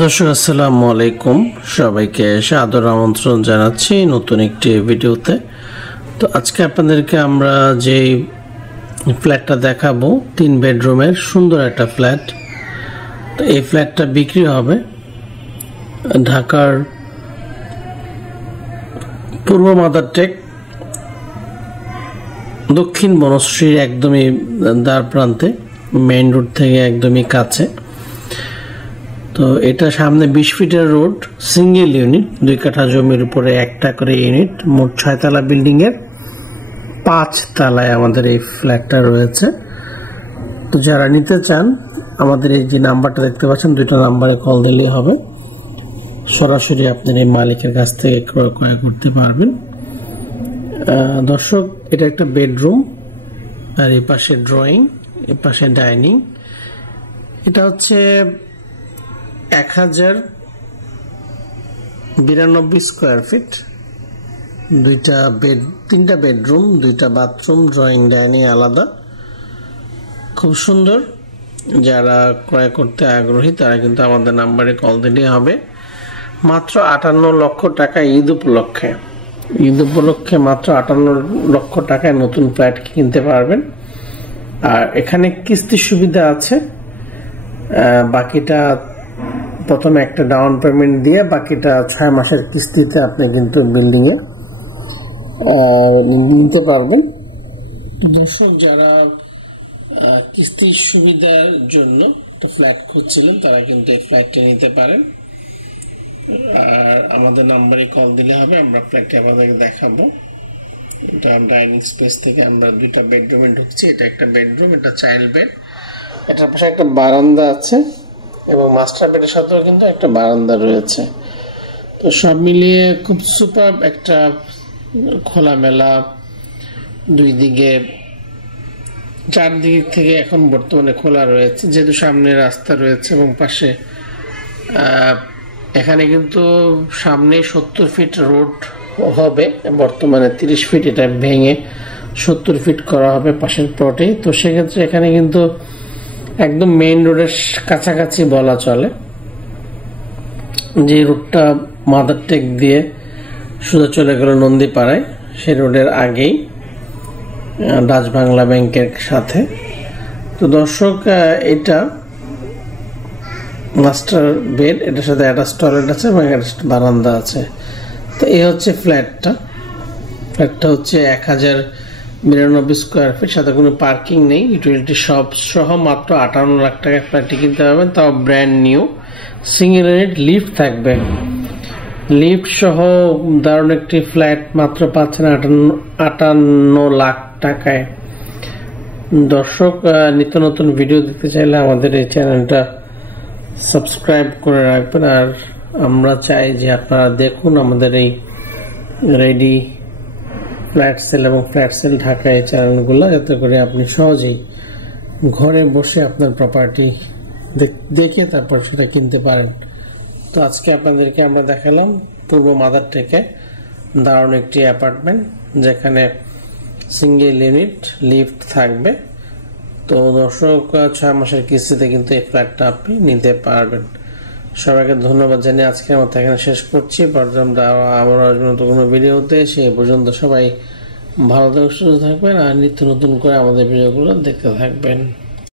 দর্শক আসসালামু আলাইকুম, সবাইকে সাদর আমন্ত্রণ জানাচ্ছি নতুন একটি ভিডিওতে। তো আজকে আপনাদেরকে আমরা যে ফ্ল্যাটটা দেখাবো 3 বেডরুমের সুন্দর একটা ফ্ল্যাট। তো এই ফ্ল্যাটটা বিক্রি হবে ঢাকার পূর্ব মাদারটেক দক্ষিণ বনশ্রীর একদমই দ্বার প্রান্তে, মেইন রোড থেকে একদমই কাছে। তো এটা সামনে 20 ফিটের রোড, সিঙ্গেল ইউনিট, 2 কাঠা জমির উপরে একটা করে ইউনিট, মোট 6 তলা বিল্ডিং এর 5 তলায় আমাদের এই ফ্ল্যাটটা রয়েছে। তো যারা নিতে চান আমাদের এই যে নাম্বারটা দেখতে পাচ্ছেন, 2টা নাম্বারে কল দিলেই হবে, সরাসরি আপনার এই মালিকের কাছ থেকে ক্রয় করতে পারবেন। দর্শক, এটা একটা বেডরুম, আর এই পাশে ড্রয়িং, এই পাশে ডাইনিং। এটা হচ্ছে 1092 স্কোয়ার ফিট, 3টা বেডরুম, 2টা বাথরুম, ড্রয়িং ডাইনিং আলাদা, খুব সুন্দর। যারা ক্রয় করতে আগ্রহী তারা কিন্তু আমাদের নাম্বারে কল দিলেই হবে। মাত্র 58 লক্ষ টাকা ঈদ উপলক্ষে মাত্র 58 লক্ষ টাকায় নতুন ফ্ল্যাট কিনতে পারবেন। আর এখানে কিস্তির সুবিধা আছে, বাকিটা প্রথমে একটা ডাউন পেমেন্ট দিয়ে বাকিটা 6 মাসের কিস্তিতে আপনি কিন্তু বিল্ডিং এ নিতে পারবেন। দর্শক, যারা কিস্তির সুবিধার জন্য একটা ফ্ল্যাট খুঁজছিলেন তারা কিন্তু এই ফ্ল্যাটটা নিতে পারেন। আর আমাদের নাম্বারে কল দিলে হবে, আমরা ফ্ল্যাটটি আপনাদেরকে দেখাবো। এটা ডাইনিং স্পেস থেকে আমরা 2টা বেডরুমে ঢুকছি। এটা একটা বেডরুম, এটা চাইল্ড বেড, এটার পাশে একটা বারান্দা আছে এবং মাস্টার বেডের সাথেও কিন্তু একটা বারান্দা রয়েছে। তো সব মিলিয়ে খুব সুপার একটা খোলামেলা, 2 দিকে 4 দিক থেকে এখন বর্তমানে খোলা রয়েছে, যেহেতু সামনে রাস্তা রয়েছে এবং পাশে এখানে কিন্তু সামনে 70 ফিট রোড হবে, বর্তমানে 30 ফিট এটা ভেঙে 70 ফিট করা হবে পাশের প্লটে। তো সেক্ষেত্রে এখানে কিন্তু একদম মেইন রোডের কাছাকাছি বলা চলে। যে রোডটা মাদারটেক দিয়ে সোজা চলে গেল নন্দীপাড়ায়, সেই রোডের আগেই ডাচ বাংলা ব্যাংকের সাথে। তো দর্শক, এটা মাস্টার বেড, এটার সাথে অ্যাটাচ টয়লেট আছে এবং বারান্দা আছে। তো এই হচ্ছে ফ্ল্যাটটা হচ্ছে 1092 স্কোয়ার ফিট, সাথে কোনো পার্কিং নেই, ইউটিলিটি সব সহ মাত্র 58 লাখ টাকায় ফ্ল্যাটটি কিনতে পারবেন, তাও brand new, single unit, lift থাকবে, লিফট সহ দারুণ একটি ফ্ল্যাট মাত্র পাচ্ছেন 58 লাখ টাকায়। দর্শক, নিত্য নতুন ভিডিও দেখতে চাইলে আমাদের এই চ্যানেলটা সাবস্ক্রাইব করে রাখবেন। আর আমরা চাই যে আপনারা দেখুন আমাদের এই রেডি ফ্ল্যাট সেল এবং ফ্ল্যাট সেল ঢাকা এই চ্যানেলগুলো, যাতে করে আপনি সহজেই ঘরে বসে আপনার প্রপার্টি দেখে তারপর সেটা কিনতে পারেন। তো আজকে আপনাদেরকে আমরা দেখালাম পূর্ব মাদারটেকে দারুণ একটি অ্যাপার্টমেন্ট, যেখানে সিঙ্গেল ইউনিট, লিফট থাকবে। তো দর্শক, 6 মাসের কিস্তিতে কিন্তু এই ফ্ল্যাটটা আপনি নিতে পারবেন। সবাইকে ধন্যবাদ জানিয়ে আজকে আমরা এখানে শেষ করছি। আবার নতুন কোনো ভিডিওতে, সেই পর্যন্ত সবাই ভালো থাকবেন, সুস্থ থাকবেন আর নিত্য নতুন করে আমাদের ভিডিওগুলো দেখতে থাকবেন।